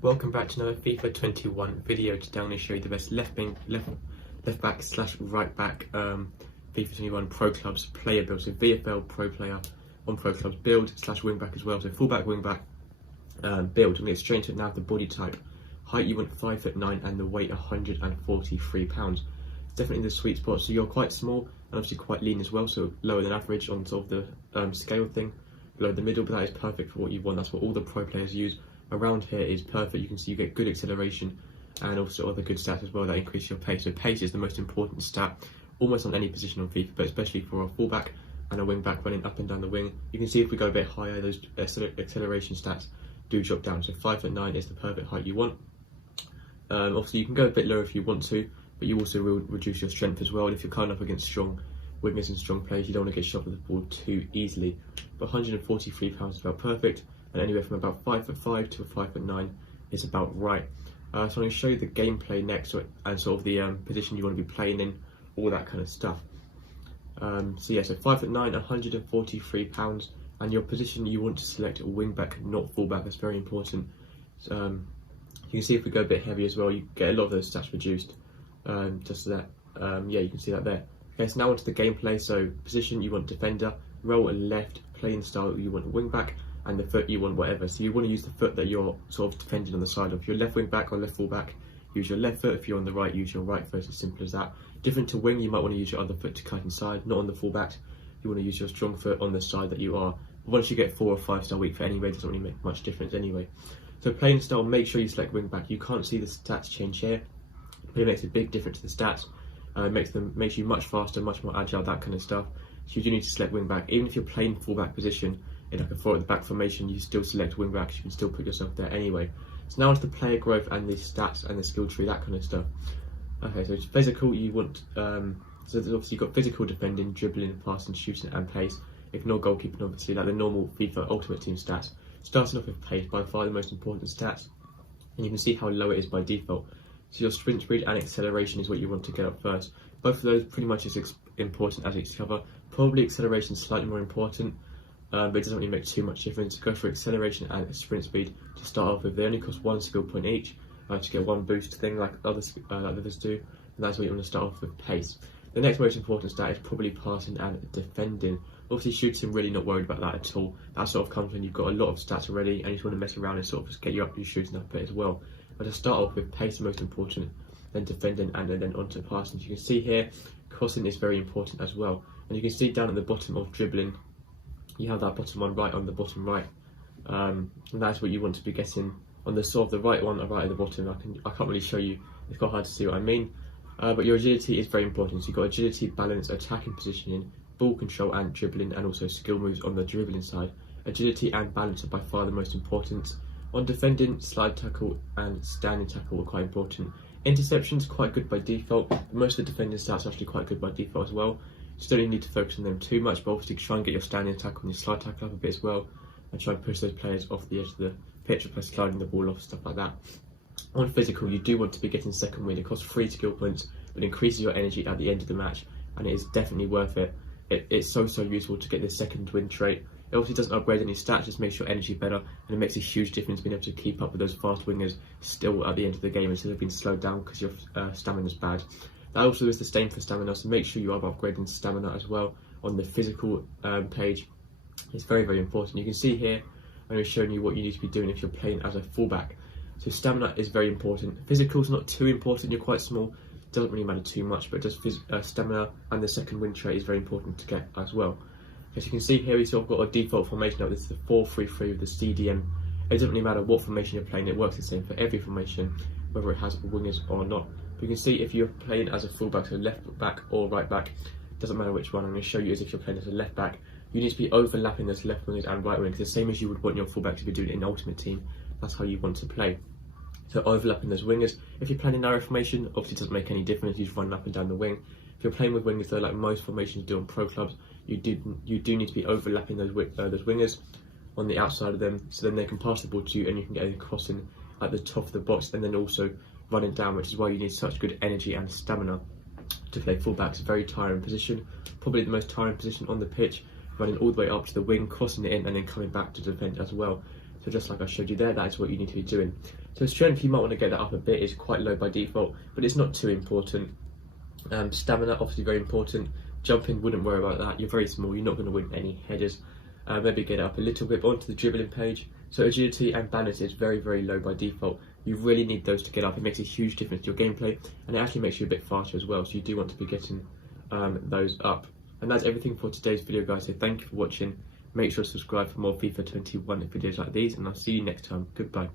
Welcome back to another FIFA 21 video. Today I'm going to show you the best left back slash right back FIFA 21 Pro Clubs player build. So VFL Pro Player on Pro Clubs build slash wing back as well. So fullback, wing back build. I'm going to get straight into it now. The body type, height you want 5'9" and the weight 143 pounds. Definitely the sweet spot. So you're quite small and obviously quite lean as well. So lower than average on sort of the scale thing. Below the middle, but that is perfect for what you want. That's what all the pro players use. Around here is perfect. You can see you get good acceleration and also other good stats as well that increase your pace. So pace is the most important stat almost on any position on FIFA, but especially for a fullback and a wing back running up and down the wing. You can see if we go a bit higher, those acceleration stats do drop down. So 5'9" is the perfect height you want. Obviously you can go a bit lower if you want to, but you also will reduce your strength as well. And if you're coming up against strong wingers and strong players, you don't want to get shot with the ball too easily. But 143 pounds is about perfect, and anywhere from about 5'5" to a 5'9" is about right. So I'm going to show you the gameplay next, and sort of the position you want to be playing in, all that kind of stuff. So yeah, so 5'9", 143 pounds, and your position you want to select a wing back, not fullback. That's very important. So, you can see if we go a bit heavy as well, you get a lot of those stats reduced. Just so that, yeah, you can see that there. Okay, so now onto the gameplay. So position you want defender, role and left, playing style you want a wing back, and the foot you want whatever. So you want to use the foot that you're sort of defending on the side of. If you're left wing back or left full back, use your left foot. If you're on the right, use your right foot. As simple as that. Different to wing, you might want to use your other foot to cut inside, not on the full back. You want to use your strong foot on the side that you are. But once you get 4 or 5 star weak foot anyway, it doesn't really make much difference anyway. So playing style, make sure you select wing back. You can't see the stats change here, but it makes a big difference to the stats. It makes you much faster, much more agile, that kind of stuff. So you do need to select wing back. Even if you're playing fullback position in like a 4 at the back formation, you still select wing backs. You can still put yourself there anyway. So now onto the player growth and the stats and the skill tree, that kind of stuff. Okay, so it's physical. You want so there's obviously you've got physical defending, dribbling, passing, shooting, and pace. Ignore goalkeeping, obviously, like the normal FIFA Ultimate Team stats. Starting off with pace, by far the most important stats, and you can see how low it is by default. So your sprint speed and acceleration is what you want to get up first. Both of those pretty much as important as each other. Probably acceleration is slightly more important, but it doesn't really make too much difference. Go for acceleration and sprint speed to start off with. They only cost 1 skill point each to get 1 boost thing like others do, and that's what you want to start off with, pace. The next most important stat is probably passing and defending. Obviously shooting, really not worried about that at all. That sort of comes when you've got a lot of stats already and you just want to mess around and sort of just get you up your shooting up a bit as well. But to start off with, pace is most important, then defending, and then onto passing. You can see here, crossing is very important as well. And you can see down at the bottom of dribbling, you have that bottom one right on the bottom right. And that's what you want to be getting on the sort of the right one, right at the bottom. I can't really show you, it's quite hard to see what I mean. But your agility is very important. So you've got agility, balance, attacking positioning, ball control and dribbling, and also skill moves on the dribbling side. Agility and balance are by far the most important. On defending, slide tackle and standing tackle are quite important. Interceptions quite good by default. Most of the defending stats are actually quite good by default as well. You still don't need to focus on them too much, but obviously try and get your standing tackle and your slide tackle up a bit as well, and try and push those players off the edge of the pitch by sliding the ball off, stuff like that. On physical, you do want to be getting second win. It costs 3 skill points, but increases your energy at the end of the match, and it is definitely worth it. It's so useful to get this second win trait. It obviously doesn't upgrade any stats, just makes your energy better, and it makes a huge difference being able to keep up with those fast wingers still at the end of the game instead of being slowed down because your stamina's bad. That also is the same for stamina, so make sure you are upgrading stamina as well on the physical page. It's very important. You can see here, I'm showing you what you need to be doing if you're playing as a fullback. So stamina is very important. Physical is not too important, you're quite small, doesn't really matter too much, but just stamina and the second win trait is very important to get as well. As you can see here, we sort of got a default formation now. This is the 4-3-3 with the CDM. It doesn't really matter what formation you're playing, it works the same for every formation, whether it has wingers or not. But you can see if you're playing as a fullback, so left back or right back, doesn't matter which one. I'm going to show you as if you're playing as a left back. You need to be overlapping those left wingers and right wingers, the same as you would want your fullback to be doing in Ultimate Team. That's how you want to play. So overlapping those wingers. If you're playing in narrow formation, obviously it doesn't make any difference, you just run up and down the wing. If you're playing with wingers though, like most formations do on pro clubs, you do need to be overlapping those wingers on the outside of them, so then they can pass the ball to you and you can get a crossing at the top of the box, and then also running down, which is why you need such good energy and stamina to play fullback. It's a very tiring position, probably the most tiring position on the pitch, running all the way up to the wing, crossing it in, and then coming back to defend as well. So So just like I showed you there, that is what you need to be doing. So strength, you might want to get that up a bit. It's quite low by default, but it's not too important. Stamina, obviously very important. Jumping, wouldn't worry about that. You're very small, you're not going to win any headers. Maybe get it up a little bit, but onto the dribbling page. So agility and balance is very, very low by default. You really need those to get up. It makes a huge difference to your gameplay, and it actually makes you a bit faster as well. So you do want to be getting those up. And that's everything for today's video, guys. So thank you for watching. Make sure to subscribe for more FIFA 21 videos like these, and I'll see you next time. Goodbye.